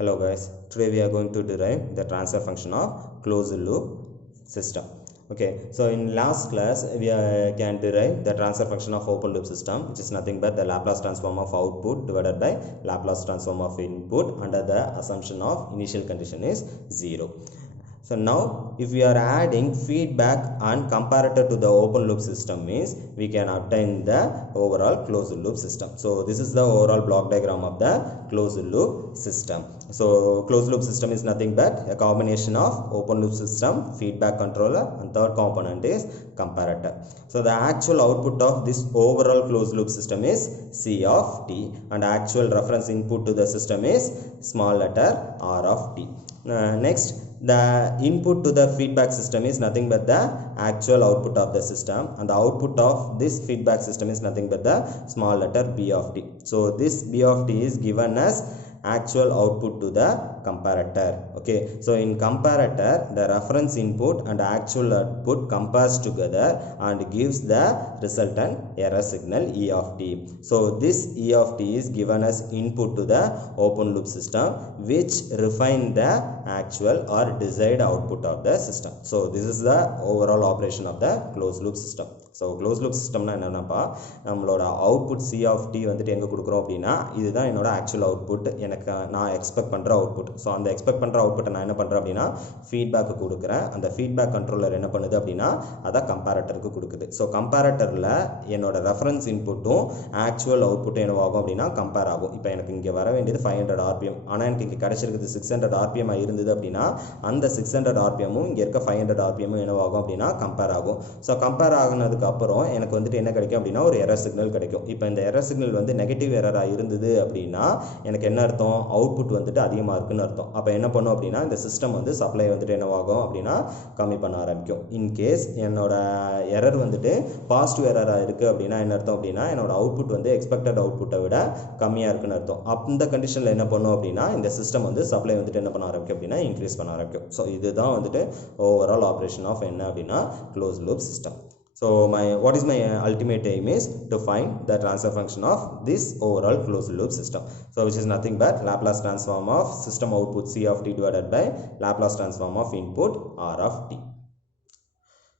Hello guys, today we are going to derive the transfer function of closed loop system. Okay, so in last class we can derive the transfer function of open loop system, which is nothing but the Laplace transform of output divided by Laplace transform of input under the assumption of initial condition is 0. So now if we are adding feedback and comparator to the open loop system means we can obtain the overall closed loop system. So this is the overall block diagram of the closed loop system. So closed loop system is nothing but a combination of open loop system, feedback controller, and third component is comparator. So the actual output of this overall closed loop system is C of t, and actual reference input to the system is small letter r of t. Next, the input to the feedback system is nothing but the actual output of the system, and the output of this feedback system is nothing but the small letter b of t. So this b of t is given as actual output to the comparator. Okay, so in comparator the reference input and actual output compares together and gives the resultant error signal e of t. So this e of t is given as input to the open loop system, which refine the actual or desired output of the system. So this is the overall operation of the closed loop system. So closed loop system na enna நம்மளோட output c of t வந்துட்டு எங்க கொடுக்கிறோம் அப்படினா இதுதான் என்னோட actual output, எனக்கு நான் expect பண்ற output. ஸோ அந்த எக்ஸ்பெக்ட் பண்ற அவுட்புட்டை நான் என்ன பண்றேன் அப்படின்னா ஃபீட்பேக்கு கொடுக்குறேன். அந்த ஃபீட்பேக் கண்ட்ரோலர் என்ன பண்ணுது அப்படின்னா அதை கம்பேரட்டருக்கு கொடுக்குது. ஸோ கம்பேரட்டரில் என்னோட ரெஃபரன்ஸ் இன்புட்டும் ஆக்சுவல் அவுட்புட்டும் என்னவாகும் அப்படின்னா கம்பேர் ஆகும். இப்போ எனக்கு இங்கே வர வேண்டியது 500 RPM, ஆனால் எனக்கு இங்கே கிடைச்சிருக்குது 600 RPM இருந்தது அப்படின்னா அந்த 600 RPMமும் இங்கே இருக்க 500 RPMமும் என்னவாகும் அப்படின்னா கம்பேர் ஆகும். ஸோ கம்பேர் ஆகுனதுக்கு அப்புறம் எனக்கு வந்துட்டு என்ன கிடைக்கும் அப்படின்னா ஒரு எரர் சிக்னல் கிடைக்கும். இப்போ இந்த எரர் சிக்னல் வந்து நெகட்டிவ் எரராக இருந்தது அப்படின்னா எனக்கு என்ன அர்த்தம், அவுட்புட் வந்துட்டு அதிகமாக இருக்குன்னு அர்த்தம். அப்போ என்ன பண்ணும் அப்படின்னா இந்த சிஸ்டம் வந்து சப்ளை வந்துட்டு என்னவாகும் அப்படின்னா கம்மி பண்ண ஆரம்பிக்கும். இன்கேஸ் என்னோட எரர் வந்துட்டு பாசிட்டிவ் எரராக இருக்குது அப்படின்னா என்ன அர்த்தம் அப்படின்னா என்னோட அவுட்புட் வந்து எக்ஸ்பெக்டட் அவுட்புட்டை விட கம்மியாக இருக்குன்னு அர்த்தம். அந்த கண்டிஷனில் என்ன பண்ணும் அப்படின்னா இந்த சிஸ்டம் வந்து சப்ளை வந்துட்டு என்ன பண்ண ஆரம்பிக்கும் அப்படின்னா இன்க்ரீஸ் பண்ண ஆரம்பிக்கும். ஸோ இதுதான் வந்துட்டு ஓவரால் ஆப்ரேஷன் ஆஃப் என்ன அப்படின்னா close loop system. So what is my ultimate aim is to find the transfer function of this overall closed loop system. So which is nothing but Laplace transform of system output C of t divided by Laplace transform of input R of t.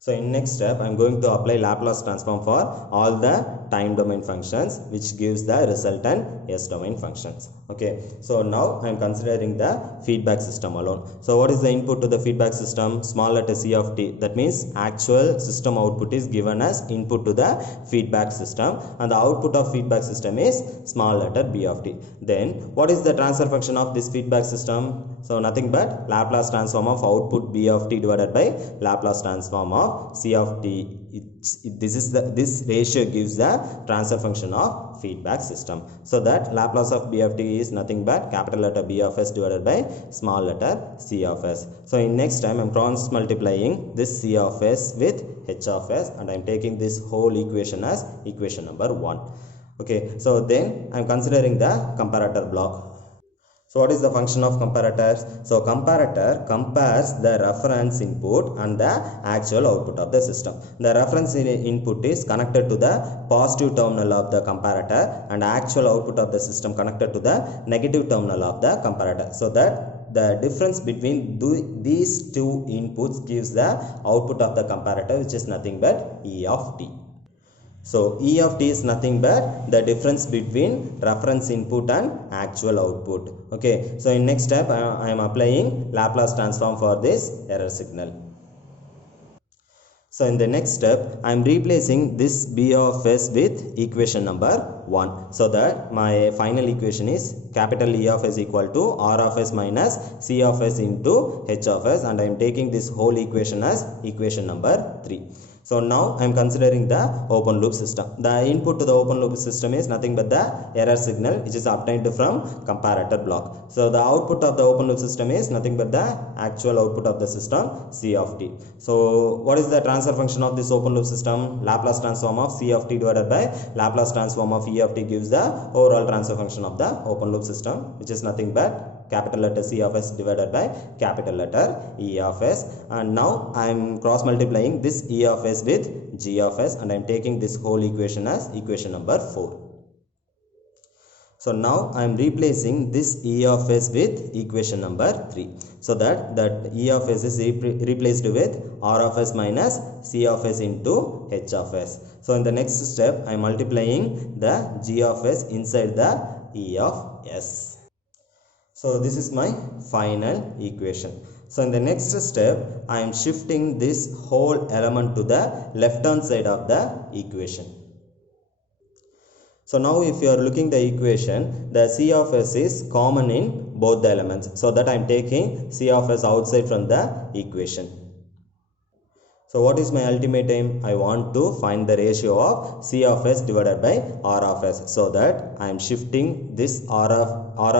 So in next step I am going to apply Laplace transform for all the time domain functions, which gives the resultant S domain functions. Okay, so now I am considering the feedback system alone. So what is the input to the feedback system? Small letter c of t. That means actual system output is given as input to the feedback system, and the output of feedback system is small letter b of t. Then what is the transfer function of this feedback system? So nothing but Laplace transform of output b of t divided by Laplace transform of c of t. This ratio gives the transfer function of feedback system. So that Laplace of b of t is nothing but capital letter B of s divided by small letter c of s. So in next time I am cross multiplying this c of s with h of s, and I am taking this whole equation as equation number 1. Okay, so then I am considering the comparator block. So what is the function of comparators? So comparator compares the reference input and the actual output of the system. The reference input is connected to the positive terminal of the comparator, and actual output of the system connected to the negative terminal of the comparator. So that the difference between these two inputs gives the output of the comparator, which is nothing but E of t. So E of t is nothing but the difference between reference input and actual output. Okay, so in next step I am applying Laplace transform for this error signal. So in the next step I am replacing this b of s with equation number 1, so that my final equation is capital E of s equal to R of s minus C of s into H of s, and I am taking this whole equation as equation number 3. So now I am considering the open loop system. The input to the open loop system is nothing but the error signal, which is obtained from comparator block. So the output of the open loop system is nothing but the actual output of the system C of t. So what is the transfer function of this open loop system? Laplace transform of C of t divided by Laplace transform of E of t gives the overall transfer function of the open loop system, which is nothing but capital letter C of s divided by capital letter E of s. And now I am cross multiplying this E of s with G of s, and I am taking this whole equation as equation number 4. So now I am replacing this E of s with equation number 3. So that E of s is replaced with R of s minus C of s into H of s. So in the next step I am multiplying the G of s inside the E of s. So this is my final equation. So in the next step I am shifting this whole element to the left hand side of the equation. So now if you are looking the equation, the C of s is common in both the elements. So that I am taking C of s outside from the equation. So what is my ultimate aim? I want to find the ratio of C of s divided by R of s. So that I am shifting this R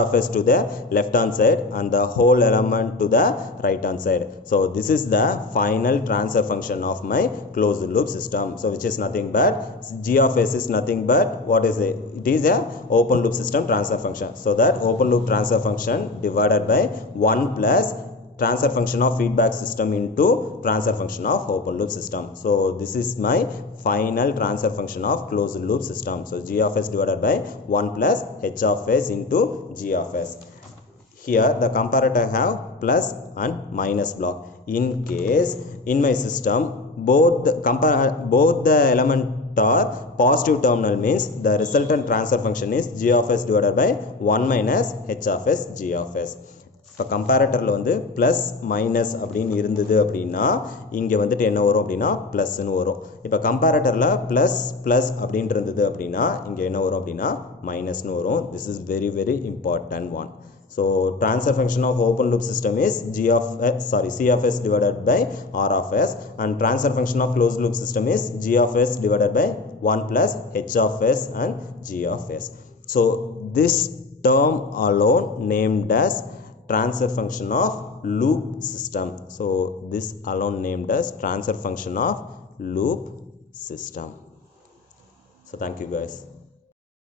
of s to the left hand side and the whole element to the right hand side. So this is the final transfer function of my closed loop system. So which is nothing but G of s is nothing but what is it? It is a open loop system transfer function. So that open loop transfer function divided by 1 plus transfer function of feedback system into transfer function of open loop system. So this is my final transfer function of closed loop system. So G of s divided by 1 plus H of s into G of s. Here the comparator have plus and minus block. In case in my system both the element are positive terminal, means the resultant transfer function is G of s divided by 1 minus H of s G of s. இப்போ கம்பேரட்டரில் வந்து plus minus அப்படின்னு இருந்தது அப்படின்னா இங்கே வந்துட்டு என்ன வரும் அப்படின்னா ப்ளஸ்ன்னு வரும். இப்போ கம்பேரட்டரில் ப்ளஸ் ப்ளஸ் அப்படின்ட்டு இருந்தது அப்படின்னா இங்கே என்ன வரும் அப்படின்னா மைனஸ்னு வரும். This is very very important one. So transfer function of open loop system is C of s divided by R of s, and transfer function of closed loop system is G of s divided by 1 plus H of s and G of s. So this term alone named as transfer function of loop system. So this alone named as transfer function of loop system. So thank you guys.